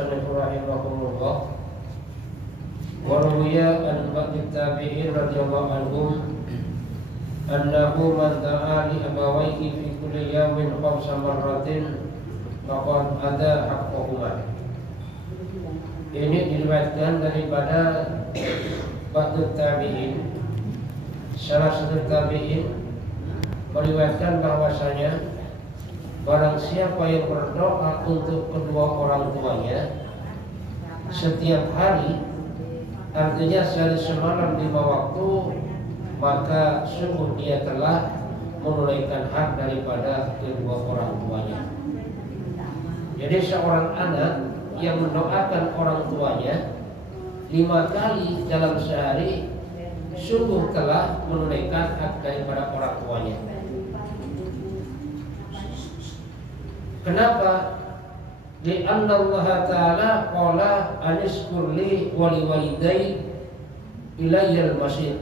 al-musannif rahimahullah wa ruwiya an ba'd tabi'in radhiyallahu anhum annahu man da'a li abawayhi fi kulli yawmin 5 marratin faqad ada haqqahuma. Ini diriwayatkan daripada ba'd tabi'in, salah satu tabi'in meriwayatkan bahwasanya barang siapa yang berdoa untuk kedua orang tuanya setiap hari, artinya sehari semalam 5 waktu, maka sungguh dia telah menunaikan hak daripada kedua orang tuanya. Jadi seorang anak yang mendoakan orang tuanya 5 kali dalam sehari sungguh telah menunaikan hak daripada orang tuanya. Kenapa? Li'anna Allah Ta'ala qala anishkur li wa liwalidayya ilayyal masir.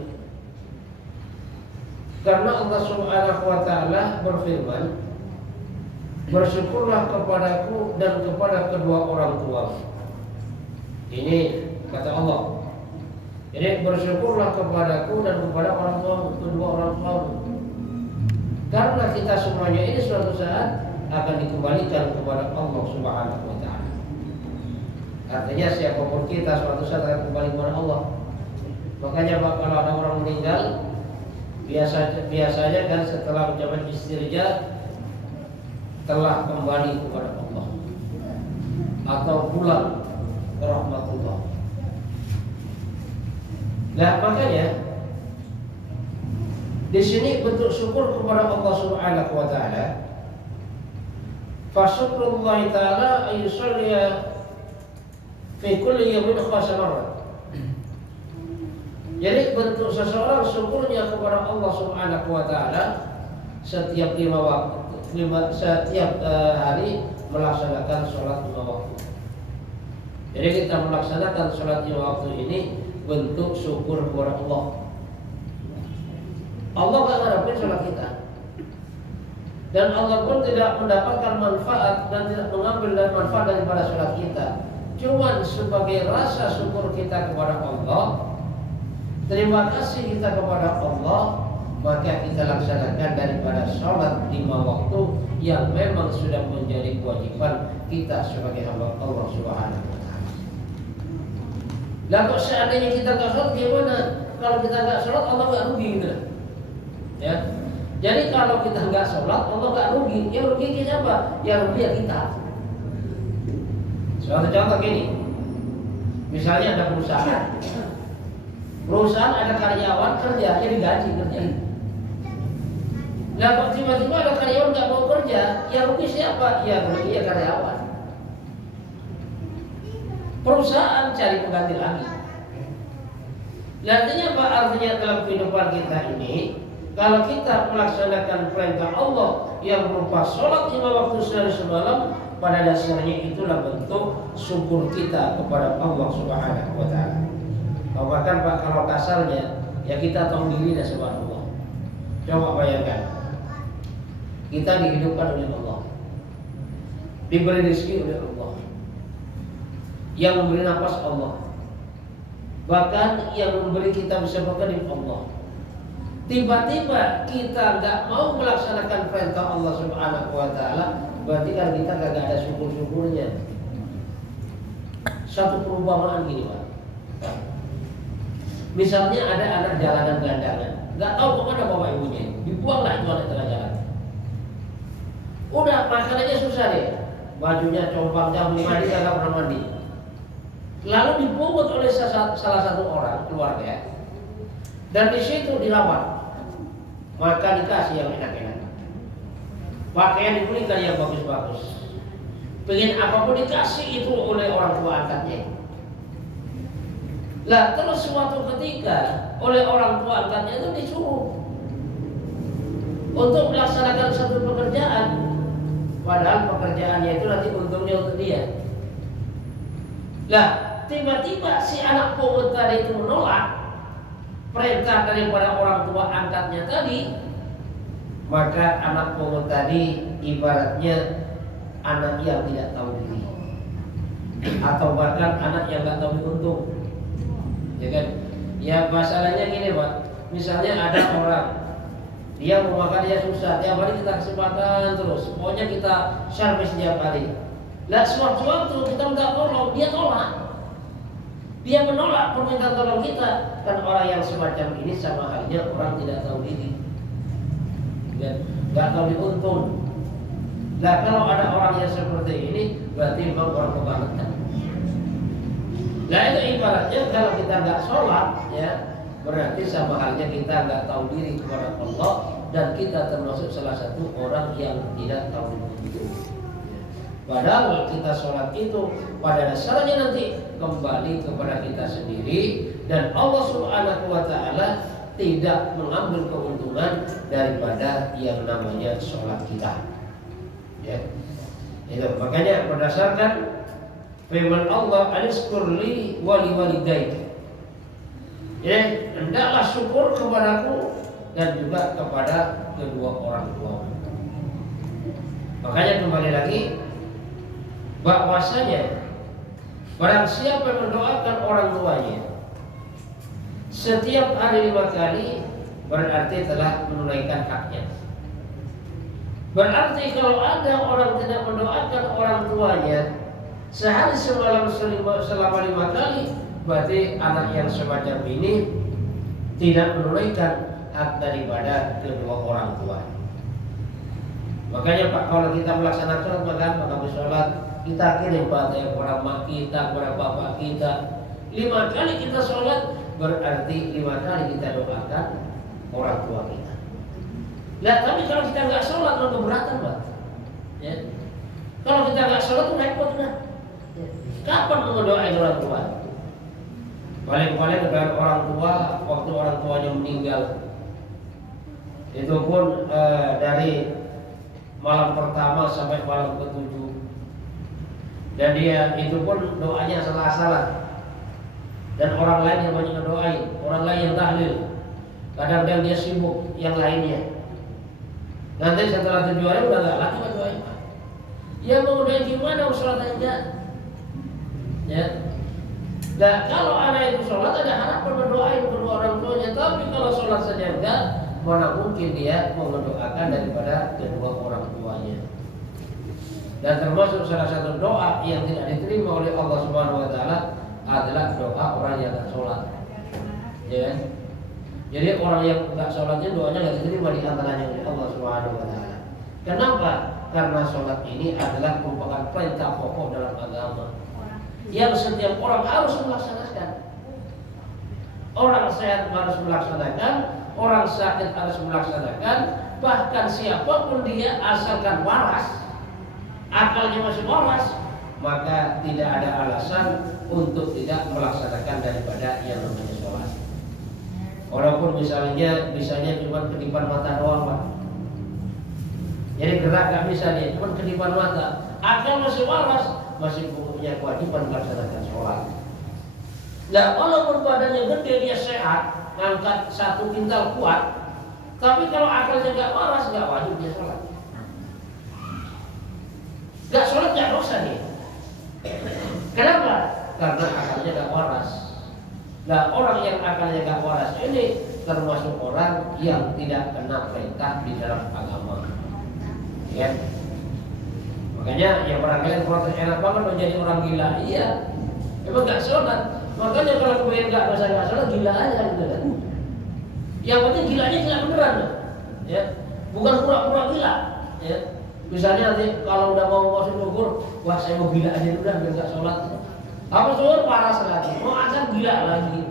Karena Allah Subhanahu wa Ta'ala berfirman, bersyukurlah kepadaku dan kepada kedua orang tua. Ini kata Allah. Jadi bersyukurlah kepadaku dan kepada orang tua, kedua orang tua. Karena kita semuanya ini suatu saat akan dikembalikan kepada Allah Subhanahu wa Ta'ala. Artinya siapapun kita suatu saat akan kembali kepada Allah. Makanya kalau ada orang meninggal, biasanya kan setelah ucapan istirja telah kembali kepada Allah atau pulang ke rahmatullah. Nah, makanya di sini bentuk syukur kepada Allah Subhanahu wa Ta'ala. Fasyukrullah ta'ala ayusalliya fi kulli yawmin 5 marrat. Jadi bentuk seseorang syukurnya kepada Allah Subhanahu wa Ta'ala setiap 5 waktu, setiap hari melaksanakan sholat 5 waktu. Jadi kita melaksanakan sholat 5 waktu ini bentuk syukur kepada Allah. Allah gak ngarepin sholat kita, dan Allah pun tidak mendapatkan manfaat dan tidak mengambil manfaat daripada sholat kita. Cuman sebagai rasa syukur kita kepada Allah, terima kasih kita kepada Allah, maka kita laksanakan daripada sholat 5 waktu yang memang sudah menjadi kewajiban kita sebagai hamba Allah Subhanahu wa Ta'ala. Lah kok seandainya kita nggak sholat gimana? Kalau kita nggak sholat Allah nggak rugi gitu, ya. Jadi kalau kita nggak sholat Allah nggak rugi. Yang rugi siapa? Yang rugi ya kita. Suatu contoh gini, misalnya ada perusahaan ada karyawan kerja, dia digaji kerja. Nah kok tiba-tiba ada karyawan nggak mau kerja, yang rugi siapa? Yang rugi ya karyawan. Perusahaan cari pengganti lagi. Artinya apa? Artinya dalam kehidupan kita ini, kalau kita melaksanakan perintah Allah yang berupa sholat 5 waktu sehari semalam, pada dasarnya itulah bentuk syukur kita kepada Allah Subhanahu wa Ta'ala. Bahkan Pak, kalau kasarnya ya kita tahu diri dan sama Allah. Coba bayangkan, kita dihidupkan oleh Allah, diberi rezeki oleh Allah, yang memberi nafas Allah, bahkan yang memberi kita bisa bekerja Allah. Tiba-tiba kita nggak mau melaksanakan perintah Allah Subhanahu wa Ta'ala, berarti kan kita nggak ada syukur-syukurnya. Satu perumpamaan gini Pak, misalnya ada anak jalanan gelandangan, nggak tahu kemana bapak ibunya, dibuanglah itu anak tengah jalan. Udah makanannya susah deh, bajunya compang camping, mandi kagak pernah mandi. Lalu dipungut oleh salah satu orang keluarga, dan di situ dirawat. Maka dikasih yang enak-enak, pakaian dibelikan yang bagus-bagus, pengen apapun dikasih itu oleh orang tua angkatnya. Lah terus suatu ketika oleh orang tua angkatnya itu disuruh untuk melaksanakan satu pekerjaan, padahal pekerjaannya itu nanti untungnya untuk dia. Lah tiba-tiba si anak pungut tadi itu menolak perintah daripada orang tua angkatnya tadi, maka anak pungut tadi ibaratnya anak yang tidak tahu diri. atau bahkan anak yang nggak tahu diuntung, ya kan? Ya masalahnya gini Pak, misalnya ada orang dia mau makan dia susah, tiap hari kita kesempatan terus, pokoknya kita servis tiap hari. Lah sewaktu-waktu kita minta tolong, dia tolak. Dia menolak permintaan tolong kita. Kan orang yang semacam ini sama halnya orang tidak tahu diri, dan nggak tahu diuntung. Nah kalau ada orang yang seperti ini, berarti memang orang kebangetan. Nah itu ibaratnya kalau kita nggak sholat, ya berarti sama halnya kita nggak tahu diri kepada Allah, dan kita termasuk salah satu orang yang tidak tahu diri. Padahal kita sholat itu pada dasarnya nanti kembali kepada kita sendiri, dan Allah Subhanahu wa Ta'ala tidak mengambil keuntungan daripada yang namanya sholat kita. Ya, itu makanya berdasarkan firman Allah, "Anishkurli wali walidayk." Ya, hendaklah syukur kepadaku dan juga kepada kedua orang tua. Makanya kembali lagi, bahwasanya barang siapa yang mendoakan orang tuanya setiap hari 5 kali, berarti telah menunaikan haknya. Berarti kalau ada orang tidak mendoakan orang tuanya sehari semalam selama 5 kali, berarti anak yang semacam ini tidak menunaikan hak daripada kedua orang tua. Makanya Pak, kalau kita melaksanakan maka sholat, kita kirim Fatihah kepada mak kita, kepada bapak kita. 5 kali kita sholat, berarti 5 kali kita doakan orang tua kita. Nah, tapi kalau kita nggak sholat, itu keberatan Pak. Ya. Kalau kita nggak sholat, itu repot kan. Ya. Kapan mau doain orang tua? Paling-paling dengan orang tua waktu orang tuanya meninggal. Itu pun dari malam pertama sampai malam ke-7. Dan dia itu pun doanya salah-salah. Dan orang lain yang banyak doain, orang lain yang tahlil. Kadang-kadang dia sibuk yang lainnya. Nanti setelah 7 hari udah nggak lagi doain. Ya mau doain gimana? Sholat aja. Ya. Nah kalau anak itu sholat, ada harapan mendoain kedua orang tuanya. Tapi kalau sholat saja enggak, mana mungkin dia mau mendoakan daripada kedua orang tuanya. Dan termasuk salah satu doa yang tidak diterima oleh Allah Subhanahu wa Ta'ala adalah doa orang yang tidak sholat. Ya. Jadi orang yang tidak sholatnya doanya tidak diterima di antaranya oleh Allah Subhanahu wa Ta'ala. Kenapa? Karena sholat ini adalah merupakan perintah pokok dalam agama yang setiap orang harus melaksanakan. Orang sehat harus melaksanakan, orang sakit harus melaksanakan, bahkan siapapun dia asalkan waras, akalnya masih waras, maka tidak ada alasan untuk tidak melaksanakan daripada yang namanya sholat. Walaupun misalnya cuma kedipan mata doang Pak. Jadi gerak gak bisa dia, cuma kedipan mata. Akal masih waras, masih punya kewajiban melaksanakan sholat. Nah walaupun badannya gede, dia sehat, ngangkat 1 kintal kuat, tapi kalau akalnya gak waras, gak wajib dia sholat. Gak sholat gak dosa dia. Kenapa? Karena akalnya gak waras. Nah orang yang akalnya gak waras ini termasuk orang yang tidak kena perintah di dalam agama. Ya. Makanya yang barangkali protes enak banget menjadi orang gila. Iya, emang gak sholat. Makanya kalau kemudian gak sholat, gila aja gitu kan. Yang penting gilanya gila beneran, ya, bukan pura-pura gila. Ya. Misalnya nanti kalau udah mau syukur, wah saya mau gila aja udah biar gak sholat. Apa syukur paras lagi, mau azan gila lagi.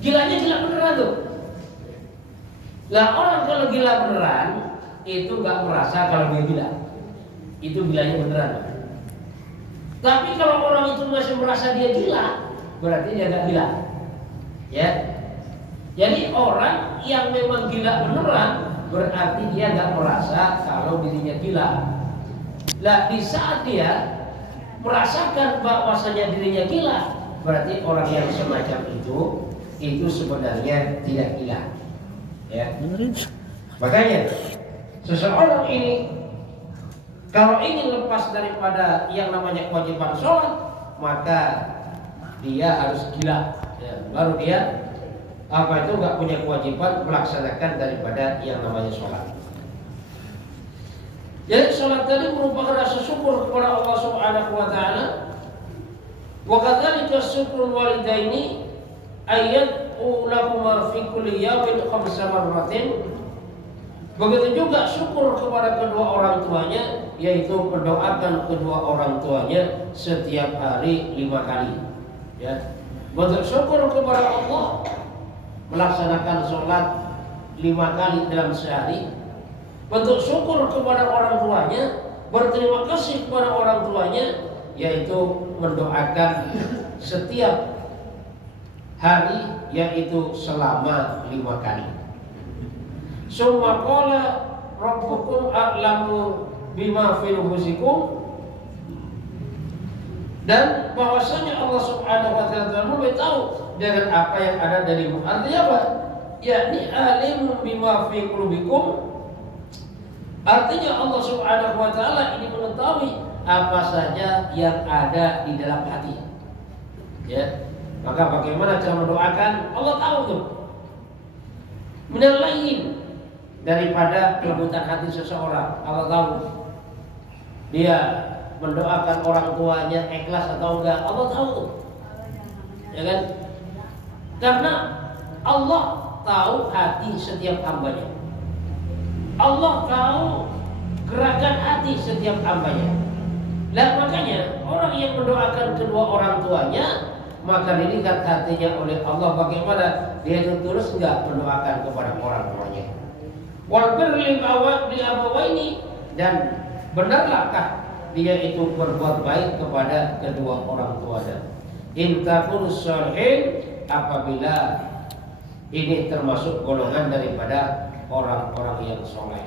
Gilanya gila beneran tuh. Lah orang kalau gila beneran itu gak merasa kalau dia gila. Itu gilanya beneran. Tapi kalau orang itu masih merasa dia gila, berarti dia gak gila. Ya. Jadi orang yang memang gila beneran, berarti dia gak merasa kalau dirinya gila. Lah di saat dia merasakan bahwasanya dirinya gila, berarti orang yang semacam itu sebenarnya tidak gila. Ya. Makanya seseorang ini kalau ingin lepas daripada yang namanya kewajiban sholat, maka dia harus gila, ya, baru dia nggak punya kewajiban melaksanakan daripada yang namanya sholat. Jadi sholat tadi merupakan rasa syukur kepada Allah Subhanahu wa taala. Wa kadzalika syukrul walidaini ayat ulama fi kulli yawmin khamsa marratin. Begitu juga syukur kepada kedua orang tuanya, yaitu mendoakan kedua orang tuanya setiap hari 5 kali. Ya. Bentuk syukur kepada Allah melaksanakan sholat 5 kali dalam sehari. Bentuk syukur kepada orang tuanya, berterima kasih kepada orang tuanya, yaitu mendoakan setiap hari, yaitu selama 5 kali. Summa qala rabbukum a'lamu bima fi nufusikum, dan bahwasanya Allah Subhanahu wa taala lebih tahu dengan apa yang ada darimu. Artinya apa? Yakni alim bima fi qulubikum. Artinya Allah Subhanahu wa taala ini mengetahui apa saja yang ada di dalam hati. Ya. Maka bagaimana cara mendoakan? Allah tahu tuh. Minal lain, daripada kelembutan hati seseorang, Allah tahu. Dia mendoakan orang tuanya ikhlas atau enggak, Allah tahu tuh. Ya kan? Karena Allah tahu hati setiap hambanya. Allah tahu gerakan hati setiap hambanya. Nah, makanya orang yang mendoakan kedua orang tuanya, maka dilihat hatinya oleh Allah bagaimana dia itu tulus enggak mendoakan kepada orang tuanya. Wal birri li abawaini, dan benarlahkah dia itu berbuat baik kepada kedua orang tuanya. In takunu shalihin, apabila ini termasuk golongan daripada orang-orang yang soleh.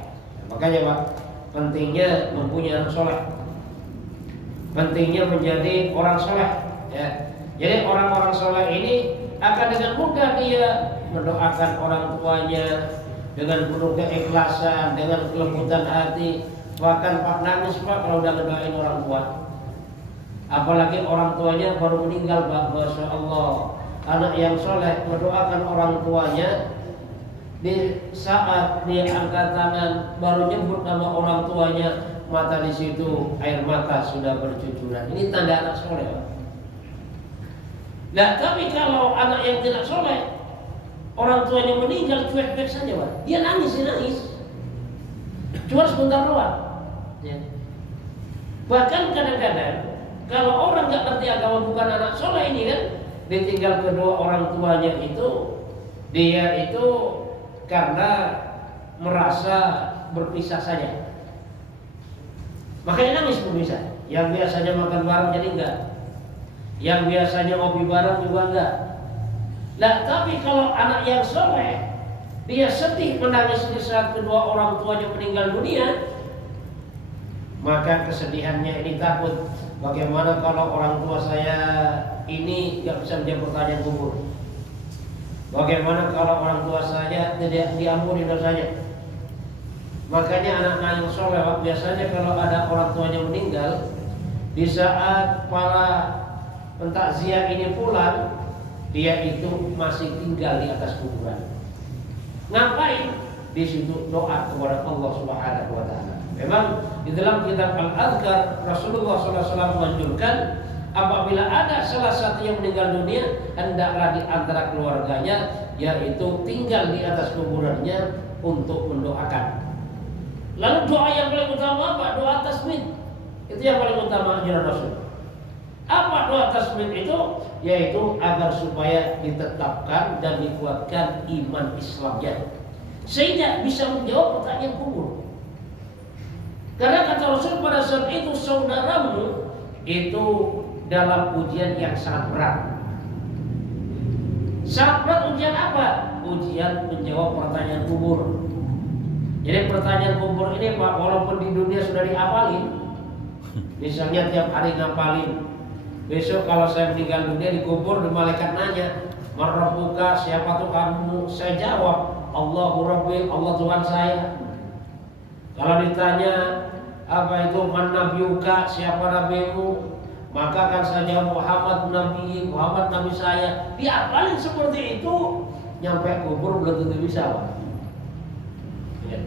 Makanya Pak, pentingnya mempunyai anak soleh, pentingnya menjadi orang soleh. Ya. Jadi orang-orang soleh ini akan dengan mudah dia mendoakan orang tuanya dengan penuh keikhlasan, dengan kelembutan hati. Bahkan Pak nangis Pak kalau udah ngedoain orang tua. Apalagi orang tuanya baru meninggal Pak, Masya Allah. Anak yang soleh mendoakan orang tuanya, di saat dia angkat tangan baru nyebut nama orang tuanya, mata di situ air mata sudah bercucuran. Ini tanda anak soleh Pak. Nah, tapi kalau anak yang tidak soleh, orang tuanya meninggal cuek-cuek saja Pak. Dia nangis. Cuma sebentar doang. Ya. Bahkan kadang-kadang kalau orang nggak ngerti agama, bukan anak soleh ini kan, ditinggal kedua orang tuanya itu, dia itu karena merasa berpisah saja. Makanya nangis berpisah. Yang biasanya makan bareng jadi enggak. Yang biasanya ngopi bareng juga enggak. Nah, tapi kalau anak yang soleh, dia sedih menangis di saat kedua orang tuanya meninggal dunia, maka kesedihannya ini takut, bagaimana kalau orang tua saya ini nggak bisa menjawab pertanyaan kubur? Bagaimana kalau orang tua saya tidak diampuni dosanya? Makanya anak-anak yang soleh biasanya kalau ada orang tuanya meninggal, di saat para pentakziah ini pulang, dia itu masih tinggal di atas kuburan. Ngapain? Di situ doa kepada Allah Subhanahu wa taala. Memang di dalam kitab Al-Adhkar Rasulullah SAW menganjurkan apabila ada salah satu yang meninggal dunia, hendaklah di antara keluarganya yaitu tinggal di atas kuburannya untuk mendoakan. Lalu doa yang paling utama apa? Doa tasmid. Itu yang paling utama anjuran Rasul. Apa doa tasmid itu? Yaitu agar supaya ditetapkan dan dikuatkan iman Islamnya, sehingga bisa menjawab pertanyaan kubur. Karena kata Rasul pada saat itu, saudaramu itu dalam ujian yang sangat berat. Sangat berat ujian apa? Ujian menjawab pertanyaan kubur. Jadi pertanyaan kubur ini Pak, walaupun di dunia sudah dihafalin, misalnya tiap hari ngapalin, besok kalau saya meninggal dunia dikubur, di malaikat nanya, "Marrabbuka, siapa Tuhanmu?" Saya jawab, "Allahu Rabbi, Allah Tuhan saya." Kalau ditanya apa itu man nabiyuka, siapa nabimu, Maka kan saja Muhammad Nabi saya diapalin seperti itu, nyampe kubur belum tentu bisa, Pak. Ya.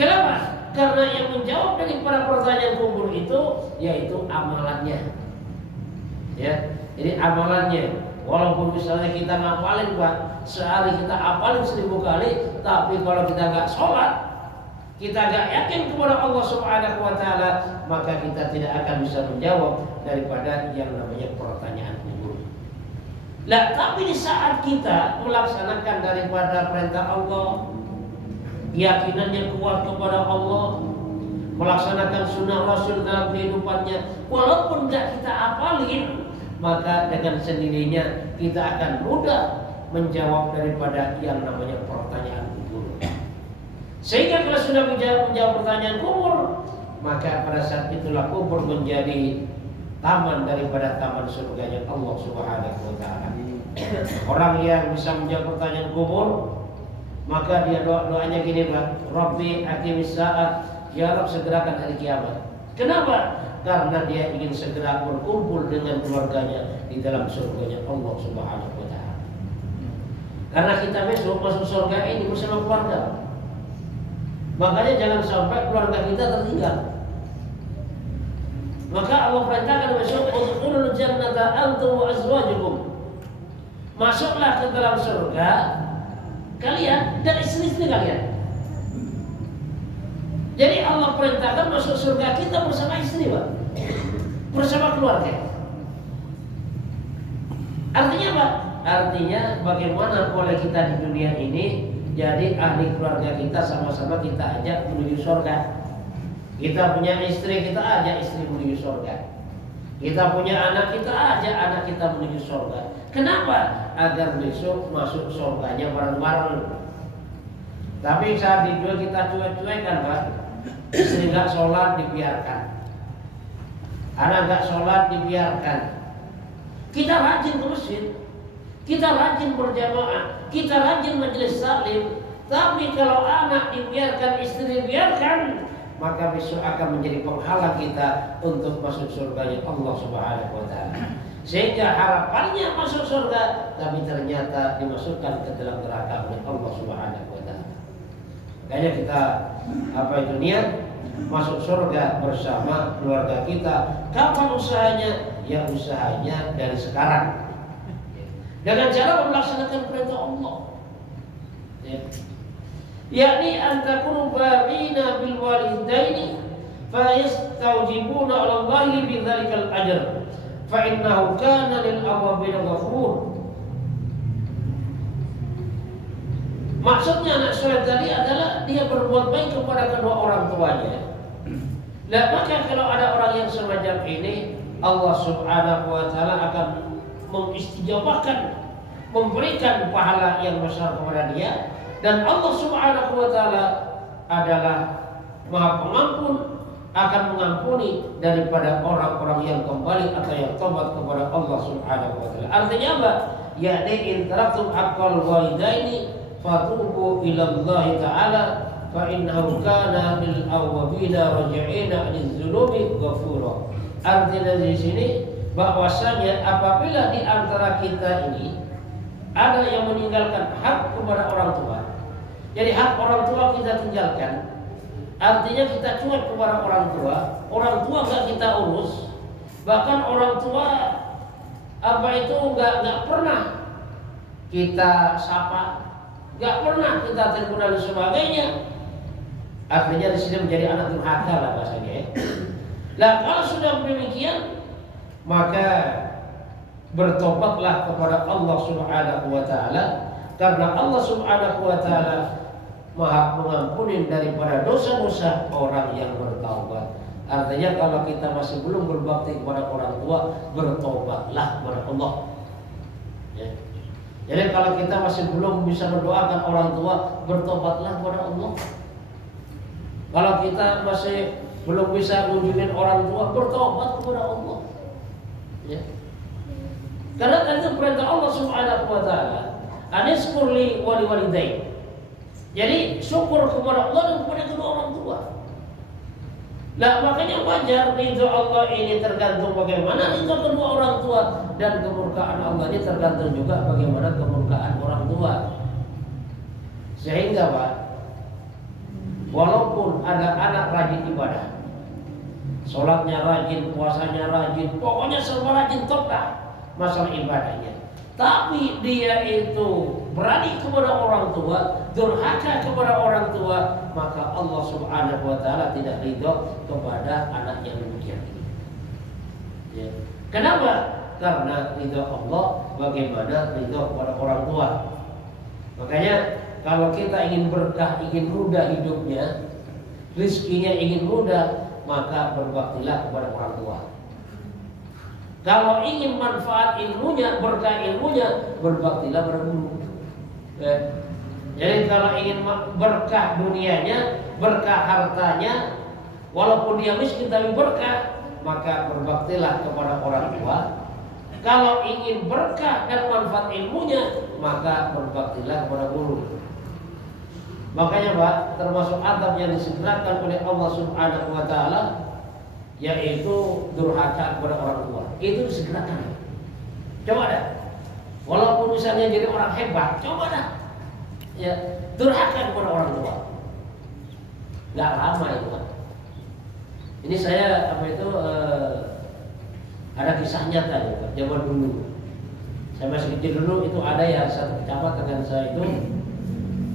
Kenapa? Karena yang menjawab dari para pertanyaan kubur itu yaitu amalannya. Ya, jadi amalannya. Walaupun misalnya kita ngapalin, Pak, sehari kita apalin 1000 kali, tapi kalau kita nggak sholat, kita nggak yakin kepada Allah Subhanahu wa Ta'ala, maka kita tidak akan bisa menjawab daripada yang namanya pertanyaan kubur. Nah, tapi di saat kita melaksanakan daripada perintah Allah, keyakinannya kuat kepada Allah, melaksanakan sunnah Rasul dalam kehidupannya, walaupun nggak kita apalin, maka dengan sendirinya kita akan mudah menjawab daripada yang namanya pertanyaan kubur. Sehingga kalau sudah menjawab pertanyaan kubur, maka pada saat itulah kubur menjadi taman daripada taman surganya Allah Subhanahu wa Ta'ala. Orang yang bisa menjawab pertanyaan kubur, maka dia doanya gini, Pak, Rabbi aqimis saat, ya Rabb segerakan hari kiamat. Kenapa? Karena dia ingin segera berkumpul dengan keluarganya di dalam surganya Allah Subhanahu wa Ta'ala. Karena kita besok masuk surga ini bersama keluarga. Makanya jangan sampai keluarga kita tertinggal. Maka Allah perintahkan besok udkhulul jannata antum wa azwajukum. Masuklah ke dalam surga kalian dan istri-istri kalian. Jadi Allah perintahkan masuk surga kita bersama istri, Pak, bersama keluarga. Artinya apa? Artinya bagaimana oleh kita di dunia ini, jadi ahli keluarga kita sama-sama kita ajak menuju surga. Kita punya istri, kita ajak istri menuju surga. Kita punya anak, kita ajak anak kita menuju surga. Kenapa? Agar besok masuk surganya bareng-bareng. Tapi saat di dunia kita cuek-cuekan, Pak. Istri nggak sholat dibiarkan, anak nggak sholat dibiarkan. Kita rajin ke masjid, kita rajin berjamaah, kita rajin majelis taklim. Tapi kalau anak dibiarkan, istri dibiarkan, maka besok akan menjadi penghalang kita untuk masuk surganya Allah Subhanahu wa Ta'ala. Sehingga harapannya masuk surga, tapi ternyata dimasukkan ke dalam neraka oleh Allah Subhanahu wa Ta'ala. Makanya kita niat masuk surga bersama keluarga kita. Kapan usahanya? Ya usahanya dari sekarang, dengan cara melaksanakan perintah Allah. Yakni antakunu ba'ina bil walidaini fa yastawjibuna 'ala Allahi bi dzalikal ajr fa innahu kana lil awabin ghafur. Maksudnya anak soleh tadi adalah dia berbuat baik kepada kedua orang tuanya. Nah, maka kalau ada orang yang semacam ini, Allah Subhanahu wa Ta'ala akan mengistijabahkan, memberikan pahala yang besar kepada dia. Dan Allah Subhanahu wa Ta'ala adalah Maha Pengampun, akan mengampuni daripada orang-orang yang kembali atau yang tobat kepada Allah Subhanahu wa Ta'ala. Artinya apa? Yakni intaraktum haqqal walidaini fatubu ilallahi ta'ala fa innahu kana lil awwabina raji'ina lil dzunubi ghafura. Artinya di sini bahwasanya apabila di antara kita ini ada yang meninggalkan hak kepada orang tua, jadi hak orang tua kita tinggalkan, artinya kita cuek kepada orang tua nggak kita urus, bahkan orang tua nggak pernah kita sapa, nggak pernah kita telepon dan sebagainya. Artinya di sini menjadi anak durhaka lah bahasanya. Nah, kalau sudah demikian, maka bertobatlah kepada Allah Subhanahu wa Ta'ala, karena Allah Subhanahu wa Ta'ala Maha mengampuni daripada dosa-dosa orang yang bertaubat. Artinya kalau kita masih belum berbakti kepada orang tua, bertobatlah kepada Allah. Ya. Jadi kalau kita masih belum bisa mendoakan orang tua, bertobatlah kepada Allah. Kalau kita masih belum bisa mengunjungi orang tua, bertobat kepada Allah. Ya. Karena itu perintah Allah Subhanahu wa Ta'ala, anishkurli wali walidain. Jadi syukur kepada Allah dan kepada kedua orang tua. Nah, makanya wajar ridho Allah ini tergantung bagaimana ridho kedua orang tua, dan kemurkaan Allah ini tergantung juga bagaimana kemurkaan orang tua. Sehingga Pak, walaupun ada anak rajin ibadah, sholatnya rajin, puasanya rajin, pokoknya semua rajin total masalah ibadahnya, tapi dia itu berani kepada orang tua, durhaka kepada orang tua, maka Allah Subhanahu wa taala tidak ridho kepada anak yang demikian ini. Ya. Kenapa? Karena ridho Allah bagaimana ridho kepada orang tua. Makanya kalau kita ingin berkah, ingin mudah hidupnya, rizkinya ingin mudah, maka berbaktilah kepada orang tua. Kalau ingin manfaat ilmunya, berkah ilmunya, berbaktilah pada guru. Jadi kalau ingin berkah dunianya, berkah hartanya, walaupun dia miskin tapi berkah, maka berbaktilah kepada orang tua. Kalau ingin berkah dan manfaat ilmunya, maka berbaktilah kepada guru. Makanya Pak, termasuk adab yang disegerakan oleh Allah Subhanahu wa taala, yaitu durhaka kepada orang tua. Itu disegerakan. Coba dah. Walaupun misalnya jadi orang hebat, coba dah. Ya, durhaka kepada orang tua. Gak lama itu Pak. Ini saya ada kisah nyata ya Pak, zaman dulu. Saya masih kecil dulu, itu ada ya satu kecamatan dengan saya itu,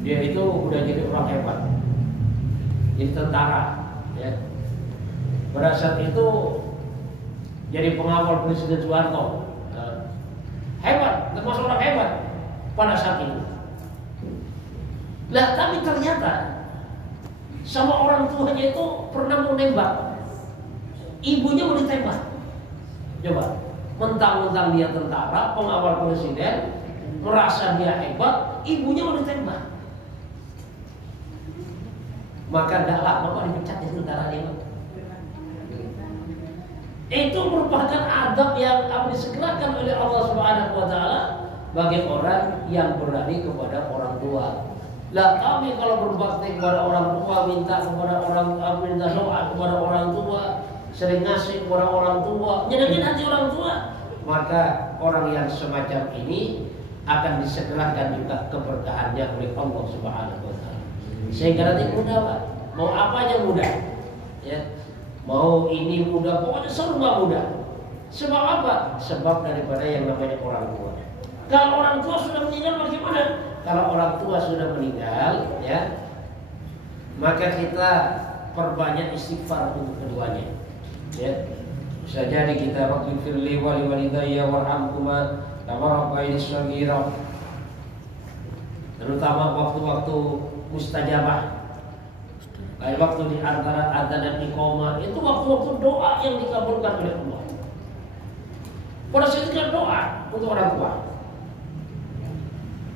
dia itu udah jadi orang hebat, jadi tentara, ya. Pada saat itu jadi pengawal Presiden Soeharto, hebat, termasuk orang hebat pada saat itu. Nah, tapi ternyata sama orang tuanya itu pernah mau nembak, ibunya mau ditembak. Coba, mentang-mentang dia tentara, pengawal presiden, merasa dia hebat, ibunya mau ditembak. Maka tidak lama kok dipecat dari tentara dia. Itu merupakan adab yang disegerakan oleh Allah Subhanahu wa taala bagi orang yang berani kepada orang tua. Lah kami kalau berbakti kepada orang tua, minta doa kepada orang tua, sering ngasih kepada orang tua, nyenengin hati orang tua, maka orang yang semacam ini akan disegerakan juga keberkahannya oleh Allah Subhanahu wa taala. Sehingga nanti mudah Pak, mau apa aja mudah, ya. Mau ini mudah, pokoknya serba mudah. Sebab apa? Sebab daripada yang namanya orang tua. Kalau orang tua sudah meninggal bagaimana? Kalau orang tua sudah meninggal, ya, maka kita perbanyak istighfar untuk keduanya. Ya, bisa jadi kita waktu firli wali walidayya warhamhuma kama rabbayani shaghira. Terutama waktu-waktu mustajabah. Kayak waktu di antara adzan dan iqamah, itu waktu-waktu doa yang dikabulkan oleh Allah. Pada saat itu doa untuk orang tua.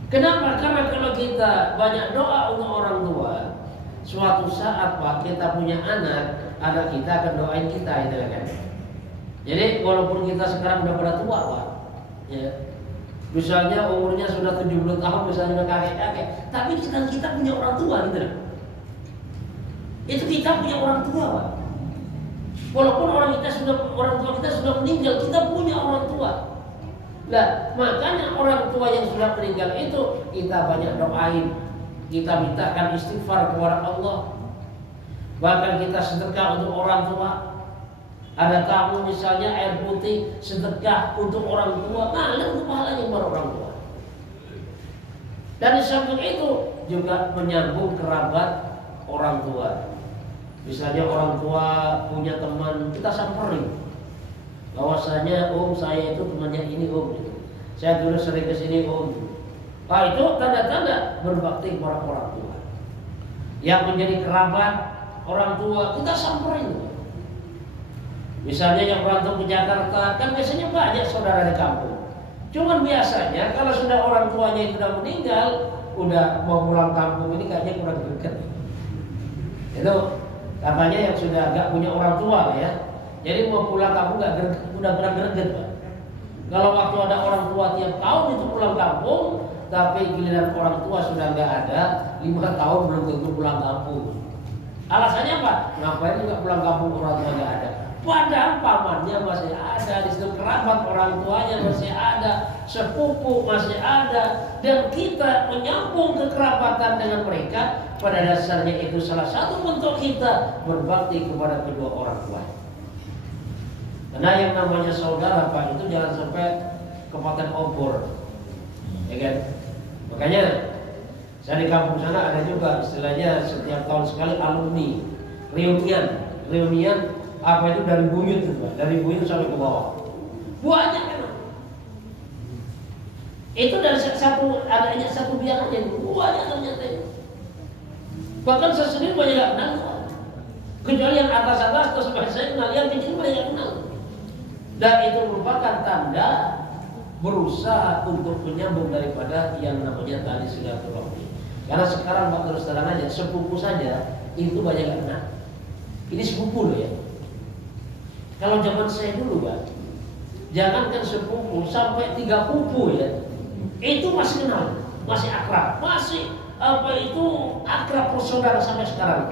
Kenapa? Karena kalau kita banyak doa untuk orang tua, suatu saat Pak kita punya anak kita akan doain kita, itu kan. Jadi walaupun kita sekarang udah pada tua Pak, ya, misalnya umurnya sudah 70 tahun, misalnya udah kakek-kakek, tapi kita punya orang tua, gitu kan. Itu kita punya orang tua Pak. Walaupun orang tua kita sudah meninggal, kita punya orang tua. Nah, makanya orang tua yang sudah meninggal itu kita banyak doain, kita mintakan istighfar kepada Allah. Bahkan kita sedekah untuk orang tua. Ada tamu misalnya air putih, sedekah untuk orang tua, ngalir untuk pahalanya kepada orang tua. Dan di samping itu juga menyambung kerabat orang tua. Misalnya orang tua punya teman, kita samperin. Bahwasanya saya itu temannya ini gitu. Saya dulu sering kesini gitu. Nah, itu tanda-tanda berbakti kepada orang tua. Yang menjadi kerabat orang tua, kita samperin. Misalnya yang merantau ke Jakarta, kan biasanya banyak saudara di kampung. Cuman biasanya kalau sudah orang tuanya itu sudah meninggal, udah mau pulang kampung ini kayaknya kurang dekat. Itu katanya yang sudah agak punya orang tua ya. Jadi mau pulang kampung udah greget Pak. Kalau waktu ada orang tua tiap tahun itu pulang kampung, tapi giliran orang tua sudah nggak ada, 5 tahun belum tentu pulang kampung. Alasannya apa? Ngapain nggak pulang kampung, orang tua nggak ada. Padahal pamannya masih ada, di situ kerabat orang tuanya masih ada, sepupu masih ada, dan kita menyambung kekerabatan dengan mereka. Pada dasarnya itu salah satu bentuk kita berbakti kepada kedua orang tua. Karena yang namanya saudara Pak itu jangan sampai kepaten obor, ya kan? Makanya saya di kampung sana ada juga istilahnya setiap tahun sekali alumni reunian apa itu dari buyut itu Pak, dari buyut sampai ke bawah. Banyak kan? Itu dari adanya satu biang aja, banyak ternyata. Bahkan saya sendiri banyak gak kenal, kecuali yang atas terus saya kenal, yang kecil banyak kenal. Dan itu merupakan tanda berusaha untuk menyambung daripada yang namanya tali silaturahmi. Karena sekarang Pak terus terang aja, sepupu saja itu banyak gak kenal. Ini sepupu loh ya. Kalau zaman saya dulu Pak, jangankan sepupu, sampai 3 pupu ya, itu masih kenal, masih akrab, masih akrab bersaudara sampai sekarang.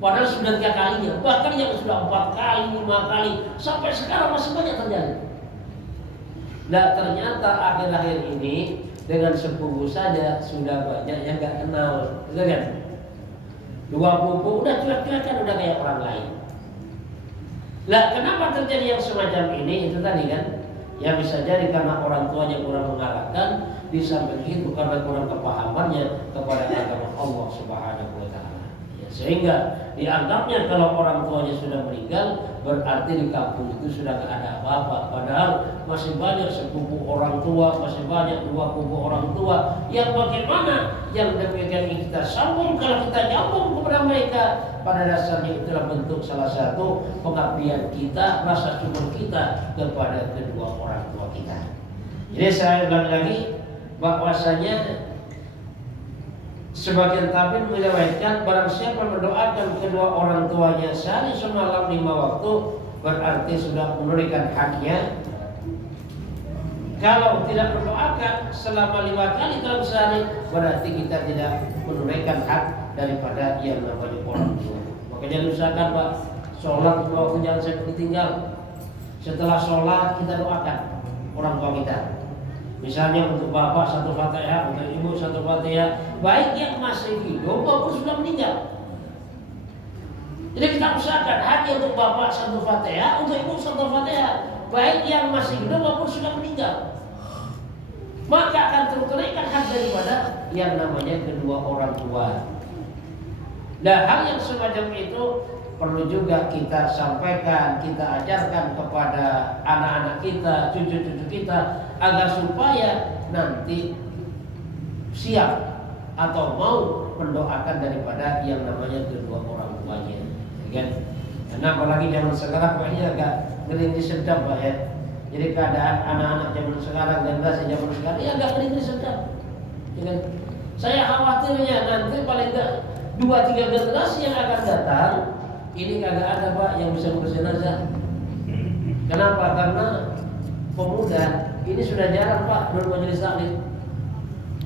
Padahal sudah 3 kalinya, bahkan yang sudah 4 kali, 5 kali, sampai sekarang masih banyak terjadi. Nah ternyata akhir-akhir ini dengan sepupu saja sudah banyak yang gak kenal, gitu kan? 2 pupu udah cuek-cuekan, udah kayak orang lain. Lah kenapa terjadi yang semacam ini? Itu tadi kan, yang bisa jadi karena orang tuanya kurang mengarahkan, di samping itu karena kurang kepahamannya kepada agama Allah Subhanahu wa Ta'ala. Ya, sehingga dianggapnya kalau orang tuanya sudah meninggal, berarti di kampung itu sudah tidak ada apa-apa. Padahal masih banyak sepupu orang tua, masih banyak 2 pupu orang tua. Yang bagaimana yang demikian ini kita sambung, kalau kita nyambung kepada mereka, pada dasarnya itulah bentuk salah satu pengabdian kita, rasa syukur kita kepada kedua orang tua kita. Jadi saya ulang lagi, bahwasanya sebagian tabi'in meriwayatkan barang siapa mendoakan kedua orang tuanya sehari semalam 5 waktu, berarti sudah menunaikan haknya. Kalau tidak mendoakan selama 5 kali dalam sehari, berarti kita tidak menunaikan hak daripada yang namanya orang tua. Makanya usahakan Pak, sholat 2 waktu jangan sampai ditinggal. Setelah sholat kita doakan orang tua kita. Misalnya untuk bapak 1 Fatihah, untuk ibu 1 Fatihah, baik yang masih hidup maupun sudah meninggal. Jadi kita usahakan hanya untuk bapak 1 Fatihah, untuk ibu 1 Fatihah, baik yang masih hidup maupun sudah meninggal. Maka akan tertunaikan hak daripada yang namanya kedua orang tua. Nah hal yang semacam itu perlu juga kita sampaikan, kita ajarkan kepada anak-anak kita, cucu-cucu kita, agar supaya nanti siap atau mau mendoakan daripada yang namanya kedua orang tuanya, kan? Karena apalagi zaman sekarang Pak ini agak ngeri sedap Pak ya. Jadi keadaan anak-anak zaman sekarang, generasi zaman sekarang ya agak ngeri sedap, kan? Saya khawatirnya nanti paling enggak 2-3 generasi yang akan datang ini kagak ada Pak yang bisa berjenazah. Kenapa? Karena pemuda ini sudah jarang Pak bermajelis taklim.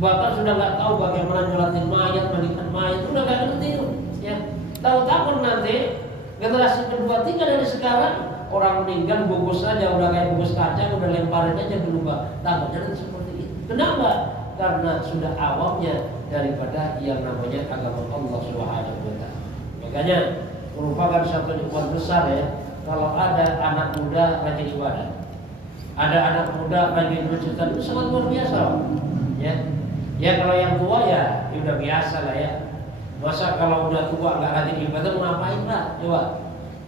Bahkan sudah nggak tahu bagaimana nyolatin mayat, mandikan mayat, udah nggak ngerti itu. Ya, tahu-tahu nanti generasi kedua 3 dari sekarang orang meninggal bungkus saja udah kayak bungkus kacang, udah lemparin aja dulu Pak. Takutnya nanti seperti itu. Kenapa? Karena sudah awamnya daripada yang namanya agama Allah Subhanahu wa Ta'ala. Makanya merupakan satu nikmat besar ya kalau ada anak muda rajin ibadah, ada anak muda rajin bercerita, itu sangat luar biasa ya kalau yang tua ya udah biasa lah ya. Masa kalau udah tua nggak rajin ibadah mau ngapain Pak? Coba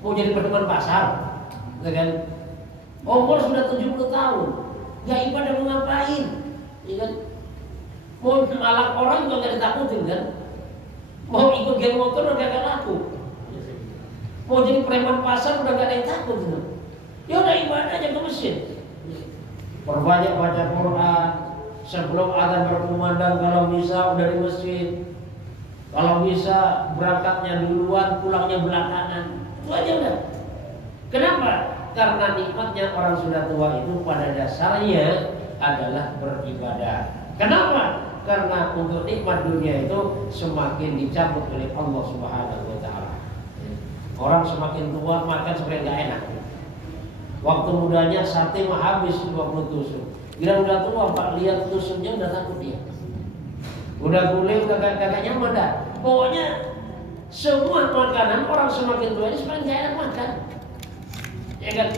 mau jadi pedagang pasar, ya kan? Umur sudah 70 tahun nggak ibadah mau ngapain, ya kan? Mau malak orang juga nggak ditakutin kan? Mau ikut geng motor udah gak laku. Mau jadi preman pasar udah gak ada yang takut gitu. Ya udah ibadah aja ke masjid. Perbanyak baca Quran, sebelum azan berkumandang kalau bisa udah di masjid. Kalau bisa berangkatnya duluan, pulangnya belakangan. Itu aja udah. Kenapa? Karena nikmatnya orang sudah tua itu pada dasarnya adalah beribadah. Kenapa? Karena untuk nikmat dunia itu semakin dicabut oleh Allah Subhanahu wa Ta'ala. Orang semakin tua makan semakin gak enak. Waktu mudanya sate mah habis 20 tusuk. Bila udah tua Pak lihat tusuknya udah takut dia. Udah gulai udah kagak nyaman dah. Pokoknya semua makanan orang semakin tua ini semakin gak enak makan. Ya kan?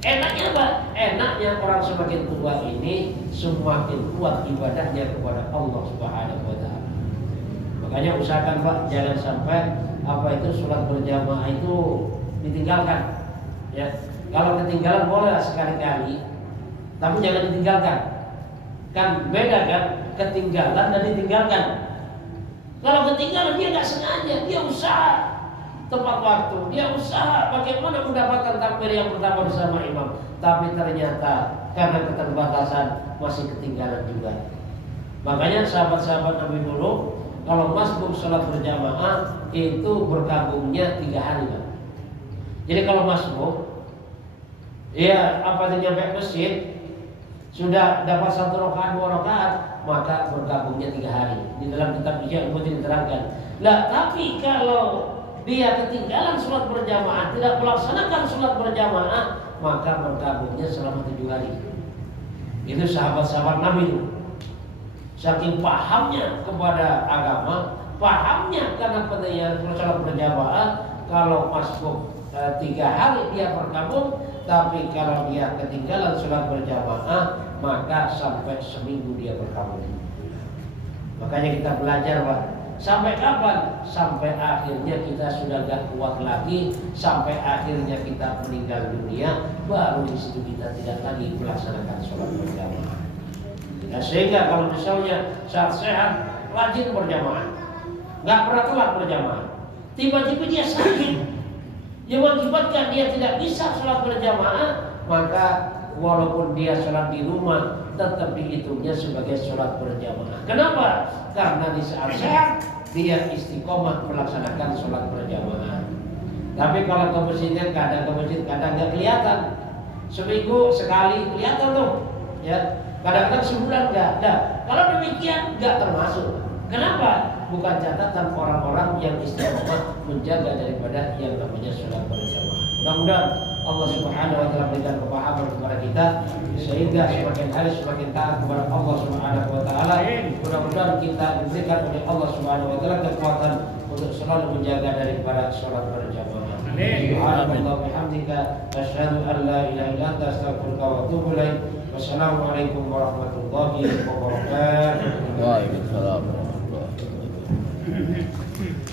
Enaknya apa? Enaknya orang semakin tua ini semakin kuat ibadahnya kepada Allah Subhanahu wa taala. Makanya usahakan Pak, jangan sampai apa itu sholat berjamaah itu ditinggalkan. Ya, kalau ketinggalan boleh sekali-kali, tapi jangan ditinggalkan. Kan beda kan, ketinggalan dan ditinggalkan. Kalau ketinggalan dia nggak sengaja, dia usaha tepat waktu, dia usaha bagaimana mendapatkan takbir yang pertama bersama imam, tapi ternyata karena keterbatasan masih ketinggalan juga. Makanya sahabat-sahabat Nabi dulu kalau masbuk sholat berjamaah itu berkabungnya 3 hari Pak. Jadi kalau masbuk, ya apa nyampe masjid sudah dapat 1 rakaat 2 rakaat, maka berkabungnya 3 hari. Di dalam kitab Ihya Ulumuddin diterangkan. Lah tapi kalau dia ketinggalan sholat berjamaah, tidak melaksanakan sholat berjamaah, maka berkabungnya selama 7 hari. Itu sahabat-sahabat Nabi itu. Saking pahamnya kepada agama, pahamnya karena pentingnya sholat berjamaah, kalau masuk 3 hari dia berkabung, tapi kalau dia ketinggalan sholat berjamaah, maka sampai seminggu dia berkabung. Makanya kita belajar Pak, sampai kapan? Sampai akhirnya kita sudah gak kuat lagi, sampai akhirnya kita meninggal dunia, baru di situ kita tidak lagi melaksanakan sholat berjamaah. Nah, sehingga kalau misalnya saat sehat rajin berjamaah, nggak pernah telat berjamaah, tiba-tiba dia sakit, yang mengakibatkan dia tidak bisa sholat berjamaah, maka walaupun dia sholat di rumah tetap dihitungnya sebagai sholat berjamaah. Kenapa? Karena di saat sehat dia istiqomah melaksanakan sholat berjamaah. Tapi kalau ke masjidnya kadang ke masjid kadang nggak kelihatan, seminggu sekali kelihatan tuh, ya. Kadang-kadang sebulan enggak ada. Kalau demikian enggak termasuk. Kenapa? Bukan catatan orang-orang yang istiqomah menjaga daripada yang namanya sholat berjamaah. Mudah-mudahan Allah Subhanahu wa taala berikan kepahaman kepada kita sehingga semakin hari semakin taat kepada Allah Subhanahu wa taala. Mudah-mudahan kita diberikan oleh Allah Subhanahu wa taala kekuatan untuk selalu menjaga daripada sholat berjamaah. Amin. Subhanallah bihamdika asyhadu an la ilaha illa anta astaghfiruka wa atubu ilaik. Wassalamualaikum warahmatullahi wabarakatuh. Waalaikumsalam warahmatullahi wabarakatuh.